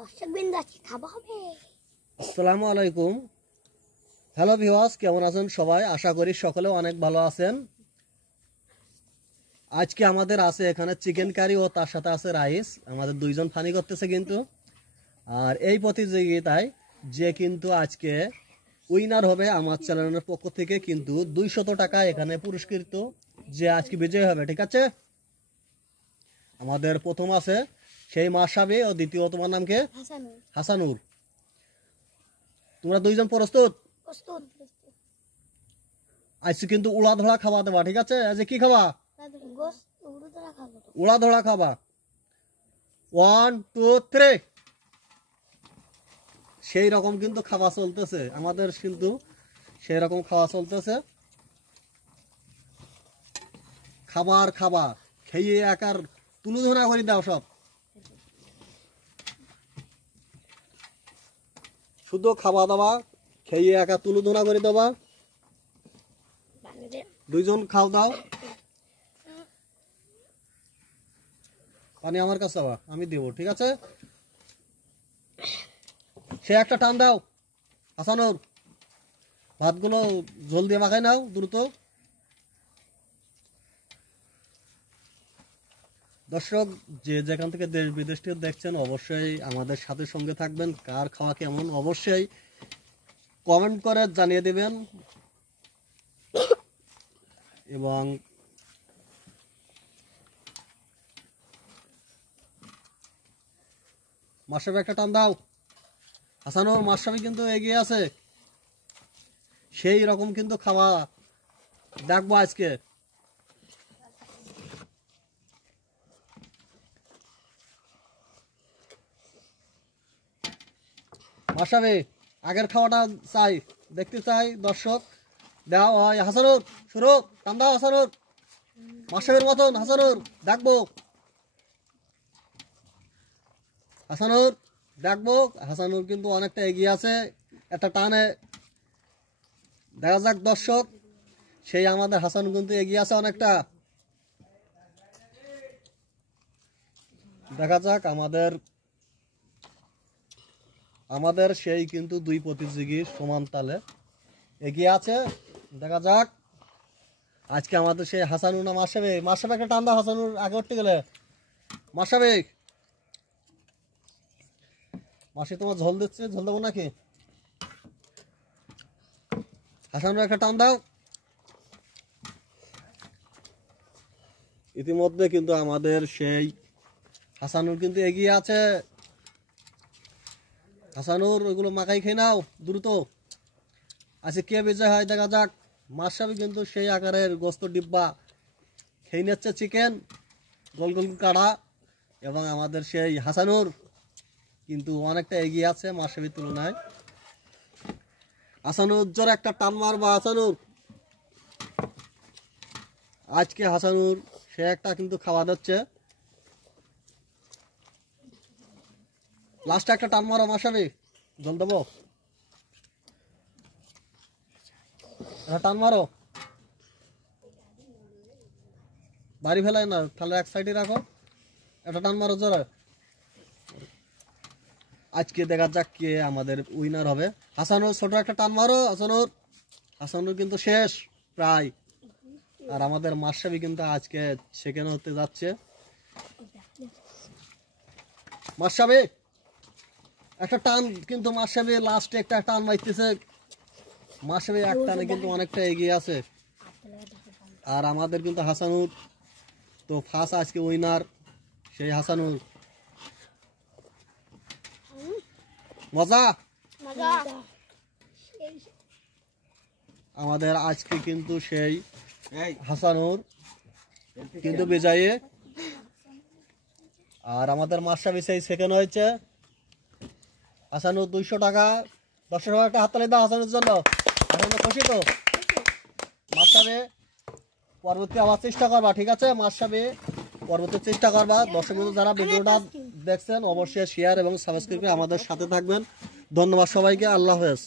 দর্শকবৃন্দ আজকে খাওয়া হবে। আসসালামু আলাইকুম। হ্যালো ভিউয়ার্স, কেমন আছেন সবাই? আশা করি সকলে অনেক ভালো আছেন। আজকে আমাদের আছে এখানে চিকেন কারি ও তার সাথে আছে রাইস। আমাদের দুইজন ফানি করতেছে কিন্তু। আর এই প্রতিযোগিতায় যে কিন্তু আজকে উইনার হবে আমার চ্যানেলের পক্ষ থেকে কিন্তু 200 টাকা এখানে পুরস্কৃত, যে আজকে বিজয়ী হবে। ঠিক আছে, আমাদের প্রথম আছে সেই মাসাবি ও দ্বিতীয় তোমার নাম কে? হাসানুর। তোমরা দুইজন প্রস্তুত? আজকে কিন্তু উড়া ধরা খাওয়া দেবা। ঠিক আছে, আজকে কি খাবা? উড়া ধরা খাবা। 1 2 3। সেই রকম কিন্তু খাওয়া চলতেছে আমাদের, কিন্তু সেই রকম খাওয়া চলতেছে। খাবার খাবা, খেয়ে একার তুলুধনা করে দাও সব। শুধু খাওয়া দাওয়া খেয়ে একা তুলুধনা করে দেবা। দুইজন খাও দাও। পানি আমার কাছে আমি দেবো। ঠিক আছে, সে একটা টান দাও। হাসানুর, ভাতগুলো জল দিয়ে মাখাই নাও দ্রুত। দর্শক যে যেখান থেকে দেশ বিদেশ থেকে দেখছেন অবশ্যই আমাদের সাথে সঙ্গে থাকবেন। কার খাওয়া কেমন অবশ্যই কমেন্ট করে জানিয়ে দেবেন। এবং মাশরাফি একটা টান দাও। হাসানুর, মাশরাফি কিন্তু এগিয়ে আছে। সেই রকম কিন্তু খাওয়া দেখবো আজকে। মাশরাফি আগের খাওয়াটা চাই, দেখতে চাই দর্শক। দাও হাসানুর, শুরু টান দাও। হাসানুর, মাশরাফির মতন হাসানুর দেখবো। হাসানুর দেখবো। হাসানুর কিন্তু অনেকটা এগিয়ে আছে, একটা টানে। দেখা যাক দর্শক, সেই আমাদের হাসান কিন্তু এগিয়ে আছে অনেকটা। দেখা যাক আমাদের সেই কিন্তু দুই প্রতিযোগী সমান তালে এগিয়ে আছে। দেখা যাক আজকে আমাদের সেই হাসানুর না মাশরাফি। মাশরাফি একটা টান দাও। হাসানুর আগে উঠতে গেলে। মাশরাফি, মাসি তোমার ঝোল দিচ্ছে, ঝোল দেবো নাকি? হাসানুর একটা টান দাও। ইতিমধ্যে কিন্তু আমাদের সেই হাসানুর কিন্তু এগিয়ে আছে। হাসানুর ওইগুলো মাখাই খেয়ে নাও দ্রুত। আজকে কে বিজয় হয় দেখা যাক। মাশরাফি কিন্তু সেই আকারের গোস্ত ডিব্বা খেয়ে নিচ্ছে চিকেন গোল গোল কাটা। এবং আমাদের সেই হাসানুর কিন্তু অনেকটা এগিয়ে আছে মাশরাফির তুলনায়। হাসানুর জোর একটা টান মারবা। হাসানুর, আজকে হাসানুর সে একটা কিন্তু খাওয়া দিচ্ছে। লাস্টে একটা টান মারো মাশরাফি, জল দেবো। টান মারো, বাড়ি ফেলায় না, তাহলে এক সাইডে রাখো। একটা টান মারো জোরে। আজকে দেখা যাক কে আমাদের উইনার হবে। হাসানুর ছোট একটা টান মারো। হাসানুর কিন্তু শেষ প্রায়। আর আমাদের মাশরাফি কিন্তু আজকে সেকেন্ড হতে যাচ্ছে। মাশরাফি একটা টান কিন্তু, মাশরাফি লাস্টে একটা টান মারতেছে। মাশরাফি এক টানে কিন্তু অনেকটা এগিয়ে আছে। আর আমাদের কিন্তু হাসানুর তো ফার্স্ট আজকে উইনার সেই হাসানুর। মজা আমাদের আজকে কিন্তু সেই হাসানুর কিন্তু বিজয়ী। আর আমাদের মাশরাফি সেই সেকেন্ড হয়েছে। হাসানুর 200 টাকা। 10 টাকা একটা হাততালি দাও হাসানুর জন্য। হাসানুর খুশি তো? মাশরাফি পরবর্তী আবার চেষ্টা করবা। ঠিক আছে মাশরাফি, পরবর্তী চেষ্টা করবা। দর্শক যারা ভিডিওটা দেখছেন অবশ্যই শেয়ার এবং সাবস্ক্রাইব করে আমাদের সাথে থাকবেন। ধন্যবাদ সবাইকে। আল্লাহ হাফেজ।